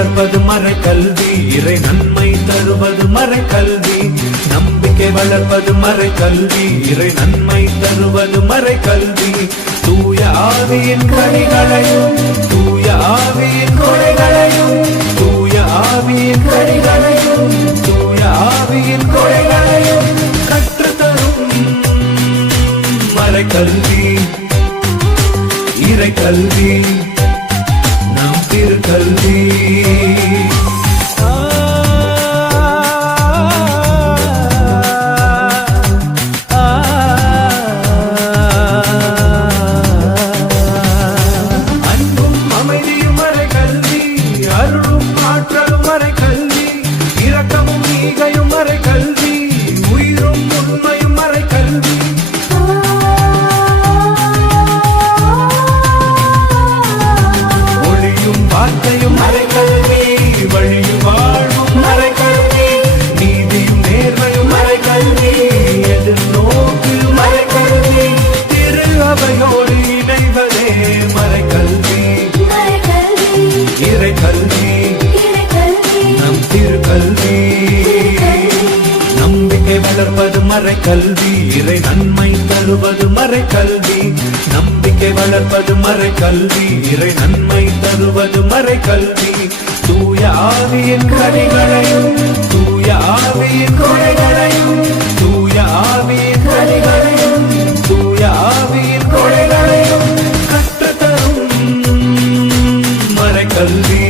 வளர்ப்பது மறை கல்வி, இறை நன்மை தருவது மறை கல்வி. நம்பிக்கை வளர்ப்பது மறை கல்வி, இறை நன்மை தருவது மறை கல்வி. தூய ஆவியின் கனிகளையும் தூய ஆவியின் கொடைகளையும் தூய ஆவியின் கனிகளையும் தூய ஆவியின் கொடைகளையும் கற்றுத்தரும் மறை கல்வி, இறை கல்வி, நம் திருக்கல்வி. அன்பும் அமைதியும் மறை கல்வி, அருளும் ஆற்றலும் மறை கல்வி, இரக்கமும் ஈகையும் மறை கல்வி, உயிரும் உண்மையும் மறை கல்வி. வார்த்தையும் மறைக்கல்வி, வழியும் வாழ்வும் மறைக்கல்வி, நீதியும் நேர்மையும் மறைக்கல்வி, எதிர்நோக்கில் மறைக்கல்வி, திரு அவையோடு இணைவதே மறைக்கல்வி, இறை கல்வி, நம் திருக்கல்வி. நம்பிக்கை வளர்ப்பது மறை கல்வி, இறை நன்மை தருவது மறை கல்வி. நம்பிக்கை வளர்ப்பது மறை கல்வி, இறை நன்மை தருவது மறை கல்வி. தூய ஆவியின் கனிகளையும் தூய ஆவியின் கொடைகளையும் தூய ஆவியின் கனிகளையும் தூய ஆவியின் கொடைகளையும் கற்றுத்தரும் மறை கல்வி,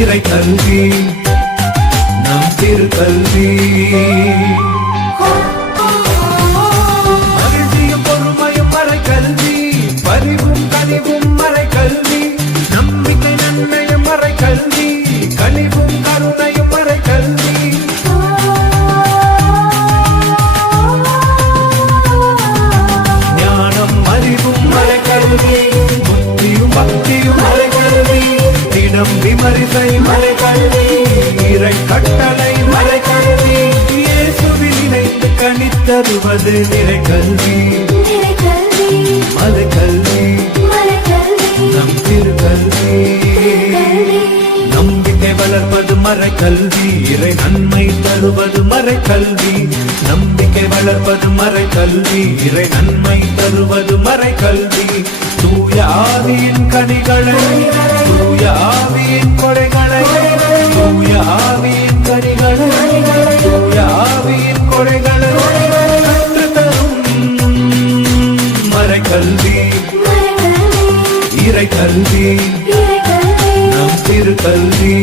இறை கல்வி, நம் திருக்கல்வி. மகிழ்ச்சியும் பொறுமையும் மறை கல்வி, பரிவும் கனிவும் மறை கல்வி, நம்பிக்கை நன்மையும் மறை கல்வி, கனிவும் கருணையும் மறை கல்வி. ஞானம் அறிவும் மறை கல்வி, புத்தியும் பக்தியும் மறை கல்வி, திடம் விமரிசை மறை கல்வி, இறை கட்டளை மறை கல்வி, இயேசுவில் இணைந்து கனித்தருவது நிறை கல்வி, மறை கல்வி, நம் திருக்கல்வி. நம்பிக்கை வளர்ப்பது மறை கல்வி, இறை நன்மை தருவது மறை கல்வி. நம்பிக்கை வளர்ப்பது மறை கல்வி, இறை நன்மை தருவது மறை கல்வி. தூய ஆவியின் கனிகளை தூய ஆவியின் கொடைகளை தூய ஆவியின் கனிகளை தூய ஆவியின் கொடைகளை கற்றுத்தரும் மறை கல்வி, இறை கல்வி, நம் திருக்கல்வி.